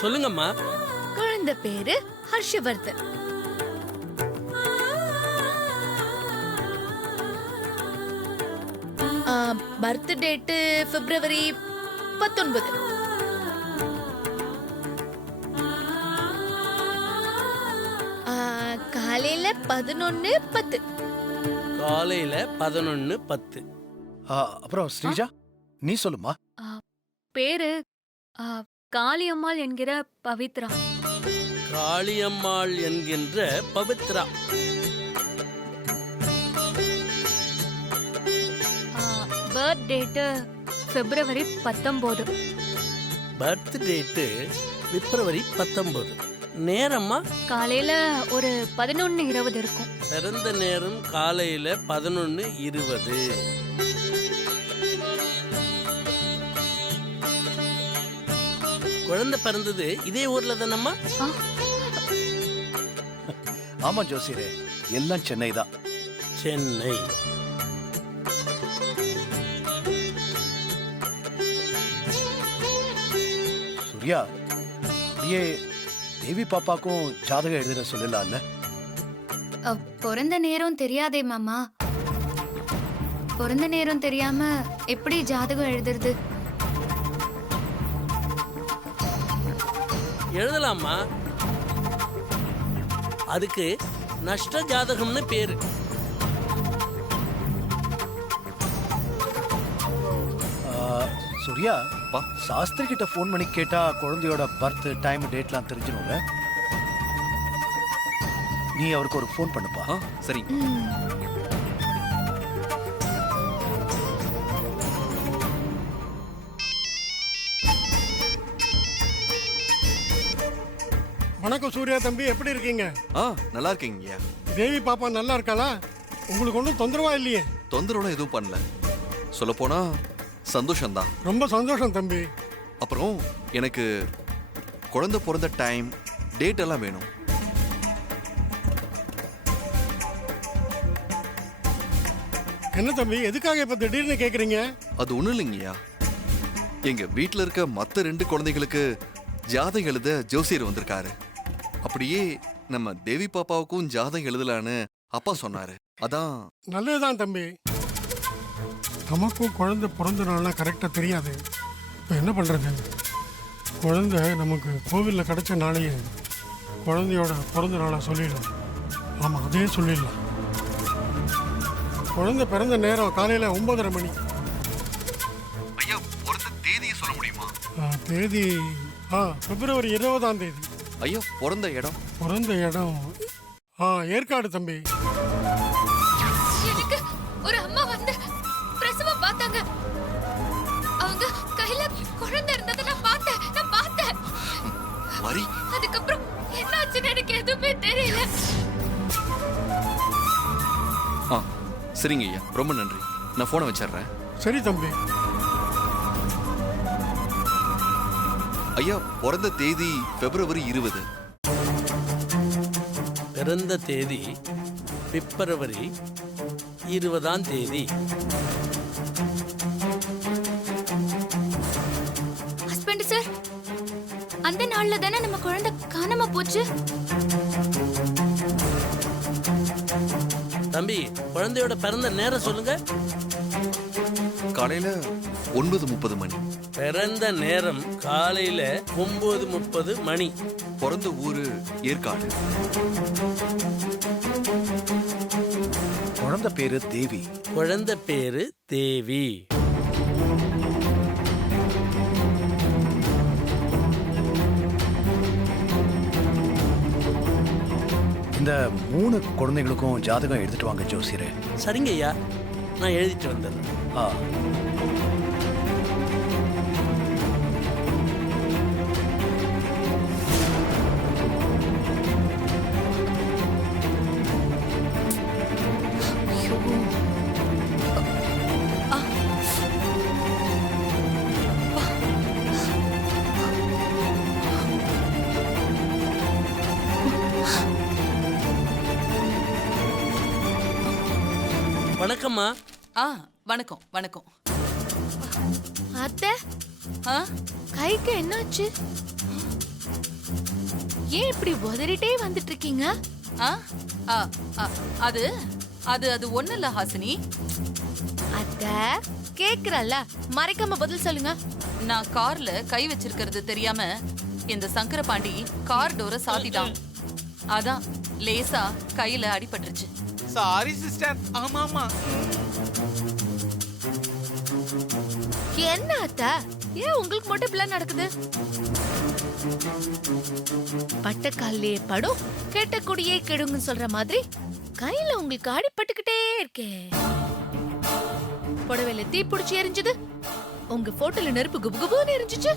சொல்லுங்கம்மா. குழந்தை பேரு ஹர்ஷவர்தன். பர்த் டேட் பிப்ரவரி 19. காலையில 11:10. காலையில 11:10. அப்புறம் ஸ்ரீஜா நீ சொல்லுமா. பேரு காளியம்மாள் என்கிற பவித்ரா. காளியம்மாள் என்கின்ற பவித்ரா. பர்த் டேட்டு பிப்ரவரி 19. பர்த் டேட்டு பிப்ரவரி 19. நேரம்மா காலையில ஒரு 11:20 இருக்கும். பிறந்த நேரம் காலையில 11:20. குழந்தை பிறந்தது இதே ஊர்ல தானம்மா? ஆமா ஜோசியரே, எல்லாம் சென்னை தான். சென்னை. சூர்யா, அப்படியே தேவி பாப்பாக்கும் ஜாதகம் எழுதுற சொல்லலாம்ல. பிறந்த நேரம் தெரியாதே மாமா. பிறந்த நேரம் தெரியாம எப்படி ஜாதகம் எழுதுறது? எழுதலாமா? அதுக்கு நஷ்ட ஜாதகம்னு பேரு. சூர்யா, சாஸ்திரி கிட்ட போன் பண்ணி கேட்டா குழந்தையோட பர்த் டைம் டேட்லாம் தெரிஞ்சிடும்ல. நீ அவருக்கு ஒரு போன் பண்ணுப்பா. சரி. வணக்கம் சூர்யா தம்பி, எப்படி இருக்கீங்க? நல்லா இருக்கீங்க. தேவி பாப்பா நல்லா இருக்காளா? உங்களுக்கு ஒன்றும் தொந்தரவா இல்லையே? தொந்தரவுலாம் எதுவும் பண்ணல. சொல்ல போனா சந்தோஷம்தான். ரொம்ப சந்தோஷம் தம்பி. அப்புறம் எனக்கு குழந்தை பிறந்த டைம் டேட் எல்லாம் வேணும். என்ன தம்பி, எதுக்காக இப்ப திடீர்னு கேக்குறீங்க? அது ஒண்ணும் இல்லைங்கய்யா. எங்க வீட்டுல இருக்க மத்த 2 குழந்தைகளுக்கு ஜாதகம் எழுத ஜோசியர் வந்திருக்காரு. அப்படியே நம்ம தேவி பாப்பாவுக்கும் ஜாதகம் எழுதலான்னு அப்பா சொன்னாரு. அதான். நல்லதுதான் தம்பி. நமக்கும் குழந்தை பிறந்த நாள்லாம் கரெக்டா தெரியாது. இப்போ என்ன பண்றது? குழந்தை நமக்கு கோவில்ல கிடைச்ச நாளையே குழந்தையோட பிறந்த நாளா சொல்லிடலாம். ஆமா, அதே சொல்லிடலாம். குழந்தை பிறந்த நேரம் காலையில 9:30 மணி. ஐயா, பிறந்த தேதியை சொல்ல முடியுமா? தேதி பிப்ரவரி 20ஆம் தேதி. ஐயா, பிறந்த இடம்? பிறந்த இடம் ஏற்காடு தம்பி. எனக்கு ஒரு அம்மா வந்து பிரசவம் பார்த்தாங்க. அவங்க கையில குழந்தை இருந்ததை நான் பார்த்தேன். மரி, அதுக்கப்புறம் என்னாச்சுன்னு எனக்கு எதுவுமே தெரியல. சரிங்க ஐயா, ரொம்ப நன்றி. நான் போனை வச்சிடுறேன். சரி தம்பி. ஐயா, பிறந்த தேதி பிப்ரவரி 20. பிறந்த தேதி பிப்ரவரி 20ஆம் தேதி. ஹஸ்பண்ட் சார், அந்த நாள்ல தானே நம்ம குழந்தை காணாம போச்சு. தம்பி, குழந்தையோட பிறந்த நேரம் சொல்லுங்க. காலையில 9:30 மணி. பிறந்த நேரம் காலையில 9:30 மணி. பிறந்த ஊரு ஏற்காடு. குழந்தை பேரு தேவி. குழந்தை பேரு தேவி. இந்த 3 குழந்தைகளுக்கும் ஜாதகம் எடுத்துட்டு வாங்க ஜோசியரே. சரிங்க ஐயா, நான் எழுதிட்டு வந்துடுறேன். வணக்கம்மா. வணக்கம் வணக்கம். அத்தை, கைக்கு என்னாச்சு? ஏன் இப்படி உதறிட்டே வந்துட்டு இருக்கீங்க? ஆ ஆ, ஆ, அது அது அது ஒண்ணு இல்ல ஹாசினி. அத்த கேக்குறல்ல, மறைக்காம பதில் சொல்லுங்க. நான் கார்ல கை வச்சிருக்கிறது தெரியாம இந்த சங்கர பாண்டி கார் டோரை சாத்திட்டான். அதான் லேசா கையில அடிபட்டுருச்சு. Sorry sister. ஆமா ஆமா. என்ன அத்த, ஏன் உங்களுக்கு மட்டும் இப்படிலாம் நடக்குது? பட்டக்காலே படும் கெட்ட கொடியே கெடுங்கன்னு சொல்ற மாதிரி கையில உங்களுக்கு அடிபட்டுக்கிட்டே இருக்கே. புடவையில தீ பிடிச்சி எரிஞ்சது, உங்க போட்டோல நெருப்பு குபுகுபுன்னு எரிஞ்சுச்சு.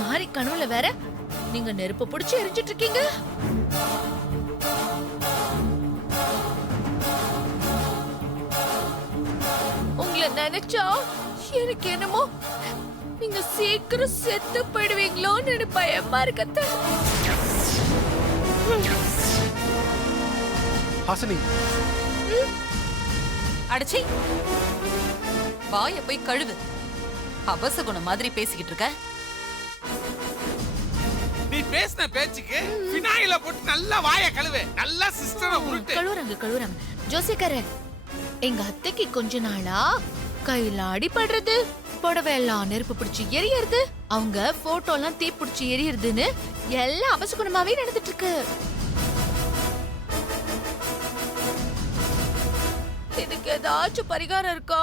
மாறி கனவுல வேற நீங்க நெருப்பு பிடிச்சி எரிஞ்சிட்டு இருக்கீங்க. உங்களை நினைச்சா எனக்கு என்னமோ நீங்க சீக்கிரம் செத்து போயிடுவீங்களோன்னு எனக்கு பயமா இருக்கத்த. ஹாசினி, அடச்சி, வாய போய் கழுவு. அபசகுணம் மாதிரி பேசிக்கிட்டு இருக்க. நீ பேசின பேச்சுக்கு வினாயில போட்டு நல்லா வாய கழுவு. நல்லா சிஸ்டரை உருட்டு. கழுவுறாங்க. ஜோசிக்கார, எங்க அத்தைக்கு கொஞ்ச நாளா கையில அடிபடுறது, புடவை எல்லாம் நெருப்பு பிடிச்சி எரியறது, அவங்க போட்டோ எல்லாம் தீ பிடிச்சி எரியறதுன்னு எல்லாம் அபசகுணமாவே நடந்துட்டு இருக்கு. இதுக்கு ஏதாச்சும் பரிகாரம் இருக்கா?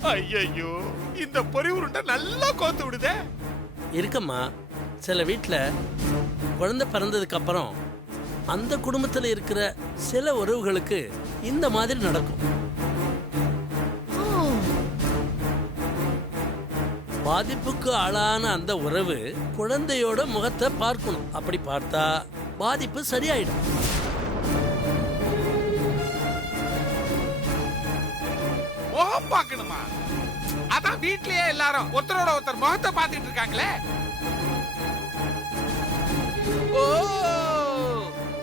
ஐயோ, இந்த பொறி உருண்டை நல்லா கோத்து விடுதே. இருக்கம்மா, சில வீட்டில் குழந்தை பிறந்ததுக்கு அப்புறம் அந்த குடும்பத்தில் இருக்கிற சில உறவுகளுக்கு இந்த மாதிரி நடக்கும். பாதிப்புக்கு ஆளான அந்த உறவு குழந்தையோட முகத்தை பார்க்கணும். அப்படி பார்த்தா பாதிப்பு சரியாயிடும். முகம் பார்க்கணுமா? அதான் வீட்லயே எல்லாரும் ஒருத்தரோட ஒருத்தர் முகத்தை பார்த்துட்டு இருக்காங்களே. ஓ,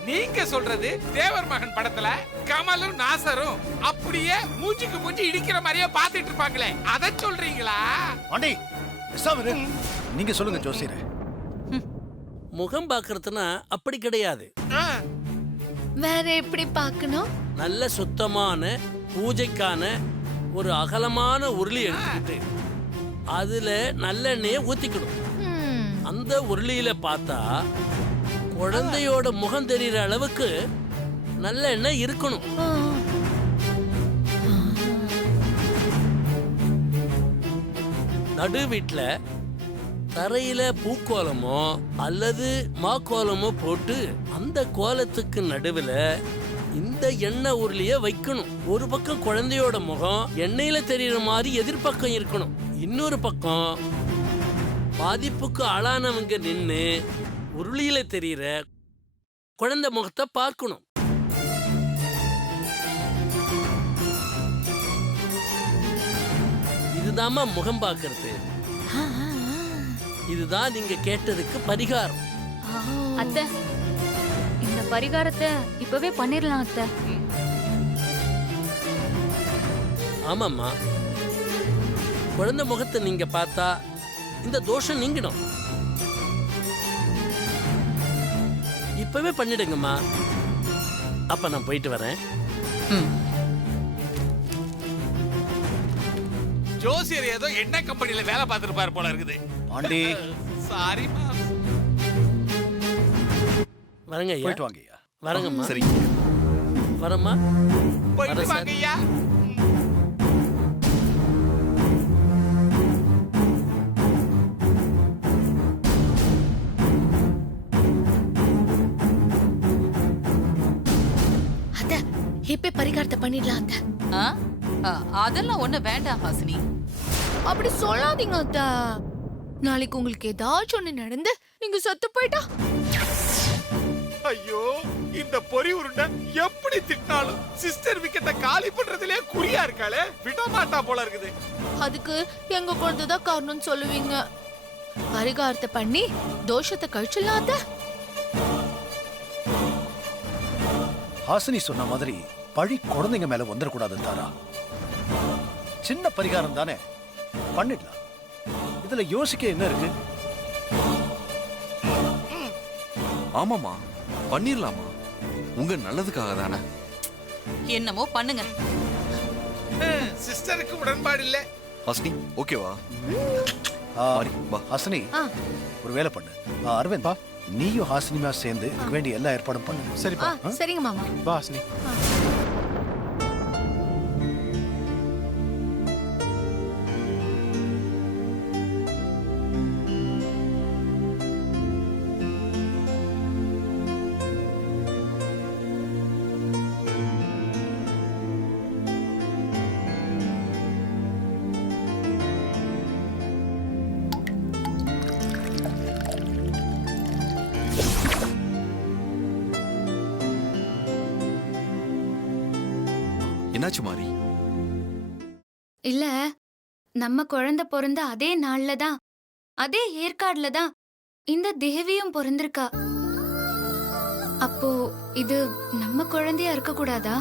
நீங்க சொல்றது தேவர் மகன் படத்துல கமலும் நாசரும் அப்படியே மூஞ்சிக்கு மூஞ்சி இடிக்கிற மாதிரியே பார்த்துட்டு இருப்பாங்களே, அத சொல்றீங்களா? பாண்டி, விசாவரு, நீங்க சொல்லுங்க ஜோசியரே. முகம் பார்க்கறதுனா அப்படி கிடையாது. வேற எப்படி பார்க்கணும்? நல்ல சுத்தமான பூஜைக்கான ஒரு அகலமான உருளி எடுத்துக்கிட்டு அதுல நல்லெண்ணெயை ஊத்திக்கணும். அந்த உருளியில பார்த்தா குழந்தையோட முகம் தெரிகிற அளவுக்கு நல்லெண்ணெய் இருக்கணும். நடு வீட்டுல தரையில பூக்கோலமோ அல்லது மாக்கோலமோ போட்டு அந்த கோலத்துக்கு நடுவுல இந்த எண்ணெய் உருளிய வைக்கணும். ஒரு பக்கம் குழந்தையோட முகம் எண்ணெயில தெரியற மாதிரி எதிர்பக்கம் இருக்கணும். இன்னொரு பக்கம் பாதிப்புக்கு ஆளானவங்க நின்னு உருளியில தெரியற குழந்தை முகத்தை பார்க்கணும். இதுதாம்மா முகம் பார்க்கறது. இதுதான் நீங்க கேட்டதுக்கு பரிகாரம். அத்தை, இந்த பரிகாரத்தை இப்பவே பண்ணிடலாம் அத்தை. ஆமாம்மா, குழந்தை முகத்தை நீங்க பார்த்தா இந்த தோஷம் நீங்கிடும். இப்பவே பண்ணிடுங்கம்மா. அப்ப நான் போயிட்டு வரேன். ஜோசியர் ஏதோ எண்ணெய் கம்பெனில வேலை பார்த்துருப்பாரு போல இருக்குது. பாண்டி, சாரி. வரங்க ஐயா. போயிட்டு வாங்க ஐயா. வரங்கம்மா. சரி, வரம்மா. போயிட்டு வாங்க ஐயா. அத்த, இப்ப பரிகாரத்தை பண்ணிடலாம் அத்த. ஆ? ஆ, அதெல்லாம் ஒண்ணு வேண்டாம் ஹாசினி. அப்படி சொல்லாதீங்க அத்த. நாளைக்கு உங்களுக்கு ஏதாச்சும் ஒண்ணு நடந்து நீங்க செத்து போயிட்டா ஐயோ, இந்த பொறி உருண்டை எப்படி திட்டினாலும் சிஸ்டர் விக்கெட்ட காலி பண்றதுல குறியா இருக்காளே, விட மாட்டா போல இருக்குது. அதுக்கு எங்க குழந்தைதான் காரணம்னு சொல்லுவீங்க. பரிகாரத்தை பண்ணி தோஷத்தை கழிச்சிடலாம் அத்த. ஹாசினி சொன்ன மாதிரி பழி குழந்தைங்க மேல வந்துடக்கூடாது தாரா. சின்ன பரிகாரம் தானே, பண்ணிடலாம். இதுல யோசிக்க என்ன இருக்கு? ஆமாமா, பண்ணிரலாமா. உங்க நல்லதுக்காக தானே. என்னமோ பண்ணுங்க. சிஸ்டருக்கு உடன்பாடு இல்ல. ஹாசினி ஓகேவா? மாறி வா. ஹாசினி ஒரு வேலை பண்ணு. அரவிந்த் நீயும் ஹாசினிமா சேர்ந்து இதுக்கு வேண்டிய எல்லா ஏற்பாடும் பண்ணு. சரிப்பா. சரிங்க மாமா. வா ஹாசினி. என்னாச்சு மாறி? இல்ல, நம்ம குழந்தை பிறந்த அதே நாள்ல தான், அதே ஏற்காடுல தான் இந்த தேவியும் பிறந்திருக்கா. அப்போ இது நம்ம குழந்தையா இருக்க கூடாதா?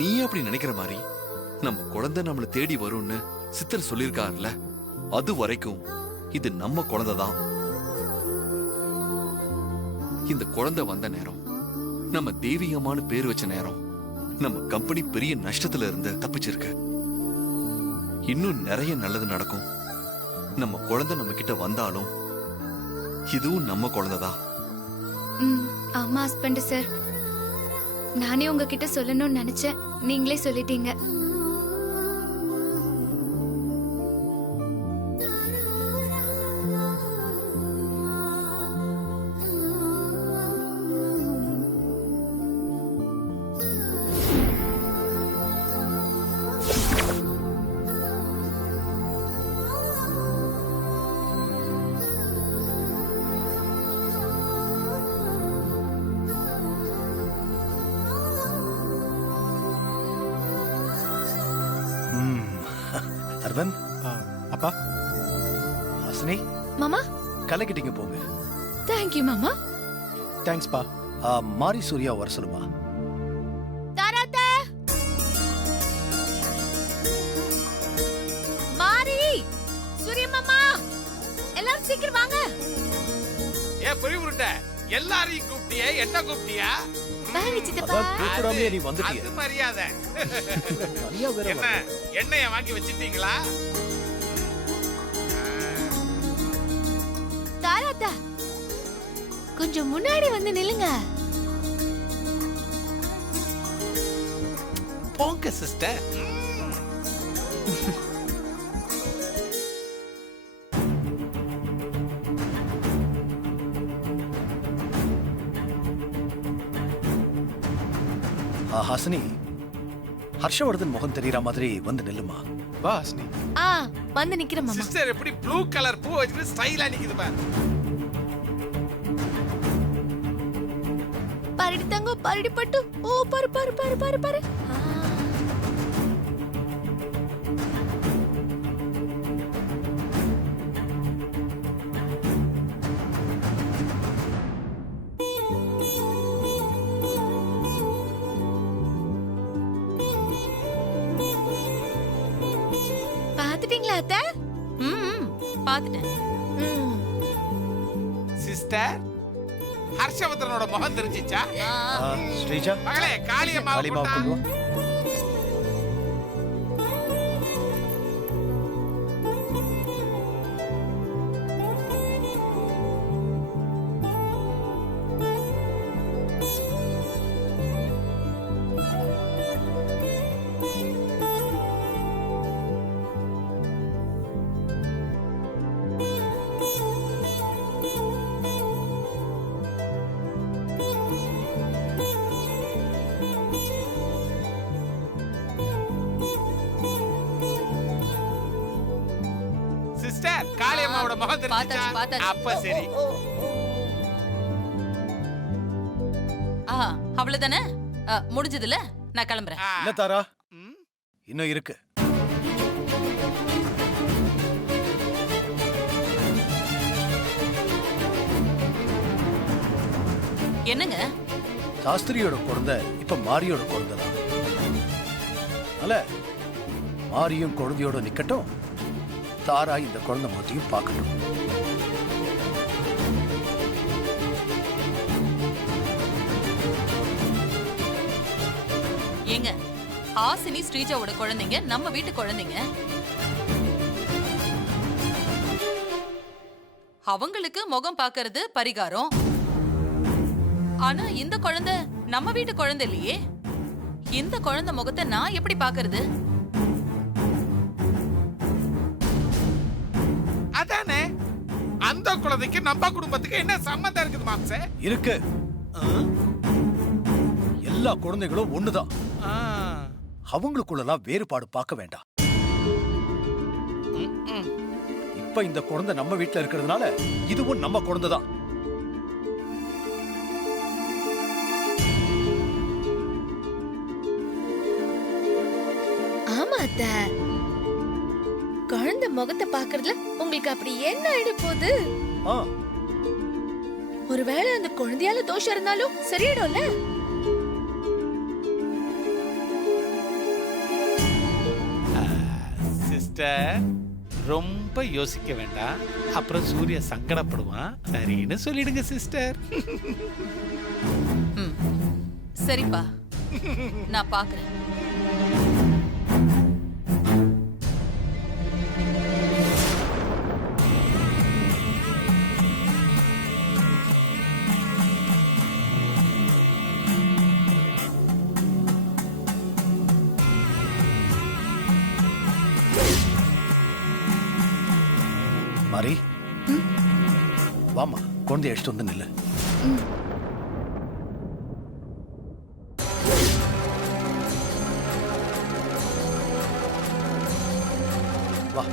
நீ அப்படி நினைக்கிற மாதிரி நம்ம குழந்தை நம்மள தேடி வரும்னு சித்தர் சொல்லியிருக்காருல்ல, அது வரைக்கும் இது நம்ம குழந்தை தான். இந்த குழந்தை வந்த நேரம், நம்ம தேவியம்மான்னு பேர் வச்ச நேரம், நம்ம கம்பெனி பெரிய நஷ்டத்துல இருந்து தப்பிச்சிருக்கு. இன்னும் நிறைய நல்லது நடக்கும். நம்ம குழந்தை நம்ம கிட்ட வந்தாலும் இதுவும் நம்ம குழந்தைதான். ஆமா ஹஸ்பண்ட் சார், நானே உங்ககிட்ட சொல்லணும்னு நினைச்சேன், நீங்களே சொல்லிட்டீங்க. அரவிந்த். அப்பா ஹாசினி மாமா கலக்கிட்டீங்க போங்க. தேங்க்யூ மாமா. தேங்க்ஸ் பா. மாரி சூர்யா வர சொல்லுமா. தாராத்த மாரி சூரிய மாமா எல்லாரும் சீக்கிரம் வாங்க. ஏ புரி உருண்டை, எல்லாரையும் கூப்பிட்டியா? என்ன கூப்பிட்டியா? வாங்க சித்தப்பா. கூப்பிடாமே நீ வந்துட்டிய. அது மரியாதை. தனியா வேற என்ன எண்ணெய வாங்கி வச்சிட்டீங்களா? தாராத்தா கொஞ்சம் முன்னாடி வந்து நில்லுங்க. போங்க சிஸ்டர். ஹாசினி, ஹர்ஷவர்தன் முகம் தெரியற மாதிரி வந்து நில்லுமா. வா ஹாசினி. வந்து நிக்கிறேன் மாமா. சிஸ்டர் எப்படி ப்ளூ கலர் பூ வச்சிட்டு ஸ்டைலா நிக்குது பாரு. பரடி தங்க பரடி பட்டு. ஓ பாரு பாரு பாரு பாரு பாரு. பாத்துட்டீங்களா அத்தை? பாத்துட்டேன். சிஸ்டர், ஹர்ஷவர்தனோட முகம் தெரிஞ்சிச்சா? ஸ்ரீஜா மகளே, காளியம்மா காளிமா கொண்டு வா. சிஸ்டர், காளியம்மாவோட முகம் தெரிஞ்சிச்சா? பார்த்தாச்சு, பார்த்தாச்சு. அப்ப சரி. அவ்வளவுதானே? முடிஞ்சதுல நான் கிளம்புறேன். இல்ல தாரா, இன்னும் இருக்கு. என்னங்க? சாஸ்திரியோட குழந்தை இப்ப மாரியோட குழந்தை தான். அல்ல, மாரியும் குழந்தையோட நிக்கட்டும், தாரா இந்த குழந்தை மாத்தையும் பார்க்கட்டும். ஹாசினி ஸ்ரீஜாவோட குழந்தைங்க நம்ம வீட்டு குழந்தைங்க. அவங்களுக்கு முகம் பார்க்கிறது பரிகாரம். ஆனா இந்த குழந்தை நம்ம வீட்டு குழந்தை இல்லையே. இந்த குழந்தை முகத்தை நான் எப்படி பார்க்கிறது? அதானே, அந்த குழந்தைக்கு நம்ம குடும்பத்துக்கு என்ன சம்பந்தம் இருக்குது மாம்சே? இருக்கு. எல்லா குழந்தைகளும் ஒண்ணுதான். அவங்களுக்குள்ளலாம் வேறுபாடு பார்க்க வேண்டாம். இப்ப இந்த குழந்தை நம்ம வீட்டுல இருக்கிறதுனால இதுவும் நம்ம குழந்தை தான். ஆமா அத்தை, குழந்தை முகத்தை பாக்குறதுல உங்களுக்கு அப்படி என்ன ஆயிட போகுது? ஒருவேளை அந்த குழந்தையால தோஷம் இருந்தாலும் சரியாயிடும்ல? சிஸ்டர், ரொம்ப யோசிக்க வேண்டாம். அப்புறம் சூர்யா சங்கடப்படுவான். சரின்னு சொல்லிடுங்க சிஸ்டர். சரிப்பா, நான் பாக்குறேன். மாரி, வாமா, குழந்தைய எடுத்து வந்து நில்லு. வா.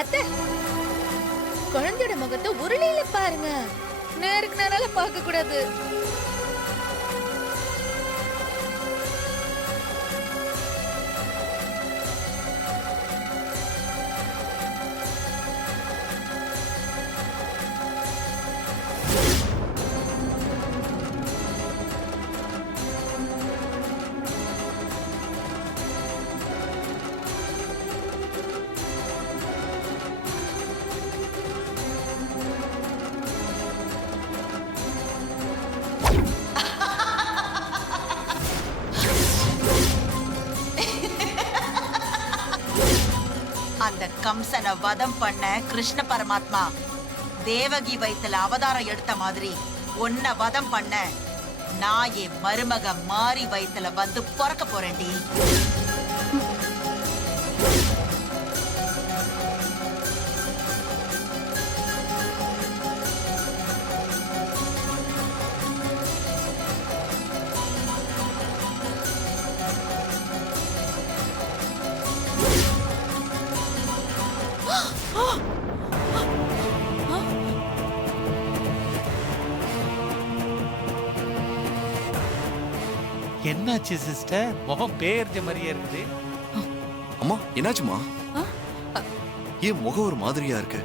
அத்தை, குழந்தையோட முகத்தை உருளையில பாருங்க. நேருக்கு நேரால பார்க்க கூடாது. அந்த கம்சனை வதம் பண்ண கிருஷ்ண பரமாத்மா தேவகி வயித்துல அவதாரம் எடுத்த மாதிரி உன்னை வதம் பண்ண நான் என் மருமக மாறி வயித்துல வந்து பிறக்க போறேன்டி. என்னாச்சு சிஸ்டர்? முகம் பேர்ஜ மாதிரியே இருக்குது. அம்மா, என்னாச்சுமா? ஏன் முகம் ஒரு மாதிரியா இருக்கு?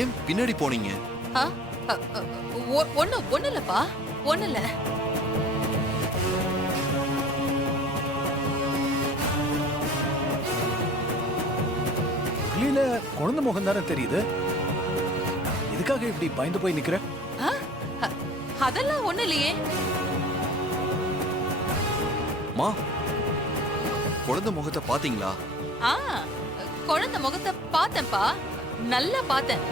ஏன் பின்னாடி போனீங்க? ஒண்ணு இல்லப்பா, ஒண்ணு இல்ல. வெளியில குழந்தை முகம் தானே தெரியுது. இதுக்காக இப்படி பயந்து போய் நிக்கிற? அதெல்லாம் ஒண்ணு இல்லையே. மா, குழந்தை முகத்தை பாத்தீங்களா? குழந்தை முகத்தை பார்த்தேன்ப்பா, நல்லா பார்த்தேன்.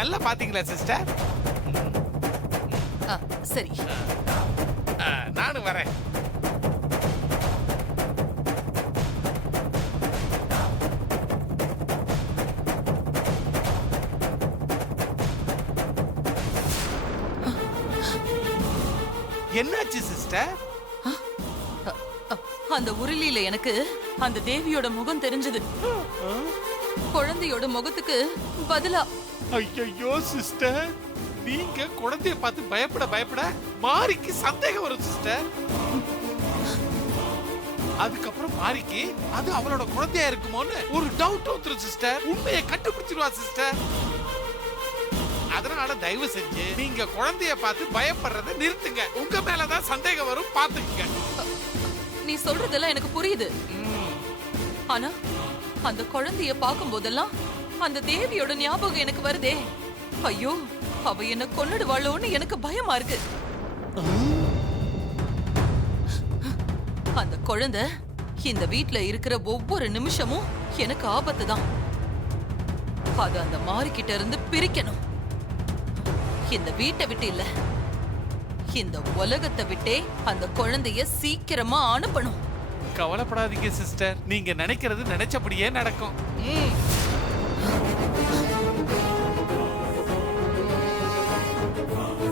நல்லா பாத்தீங்களா சிஸ்டர்? சரி, நானும் வரேன். என்னாச்சு சிஸ்டர்? அந்த உருளியில எனக்கு அந்த தேவியோட முகம் தெரிஞ்சது. குழந்தையோட முகத்துக்கு பதிலா. ஐயோ சிஸ்டர், நீங்க குழந்தைய பார்த்து பயப்பட மாரிக்கு சந்தேகம் வரும் சிஸ்டர். அதுக்கப்புறம் மாரிக்கு அது அவளோட குழந்தையா இருக்குமோன்னு ஒரு டவுட் வந்துரும் சிஸ்டர். உண்மையை கண்டுபிடிச்சிருவா சிஸ்டர். அதனால தயவு செஞ்சு நீங்க குழந்தைய பார்த்து பயப்படுறதை நிறுத்துங்க. உங்க மேலதான் சந்தேகம் வரும், பாத்துக்கங்க. நீ சொல்றதெல்லாம் எனக்கு புரியுது. ஆனா அந்த குழந்தைய பார்க்கும் போதெல்லாம் அந்த தேவியோட ஞாபகம் எனக்கு வருதே. ஐயோ, அவ என்ன கொன்னுடுவாளோன்னு எனக்கு பயமா இருக்கு. அந்த குழந்தை இந்த வீட்ல இருக்கிற ஒவ்வொரு நிமிஷமும் எனக்கு ஆபத்து தான். அது அந்த மாரிக்கிட்ட இருந்து பிரிக்கணும். இந்த வீட்டை விட்டு இல்ல, இந்த உலகத்தை விட்டே அந்த குழந்தைய சீக்கிரமா அனுப்பணும். கவலைப்படாதீங்க சிஸ்டர், நீங்க நினைக்கிறது நினைச்சபடியே நடக்கும்.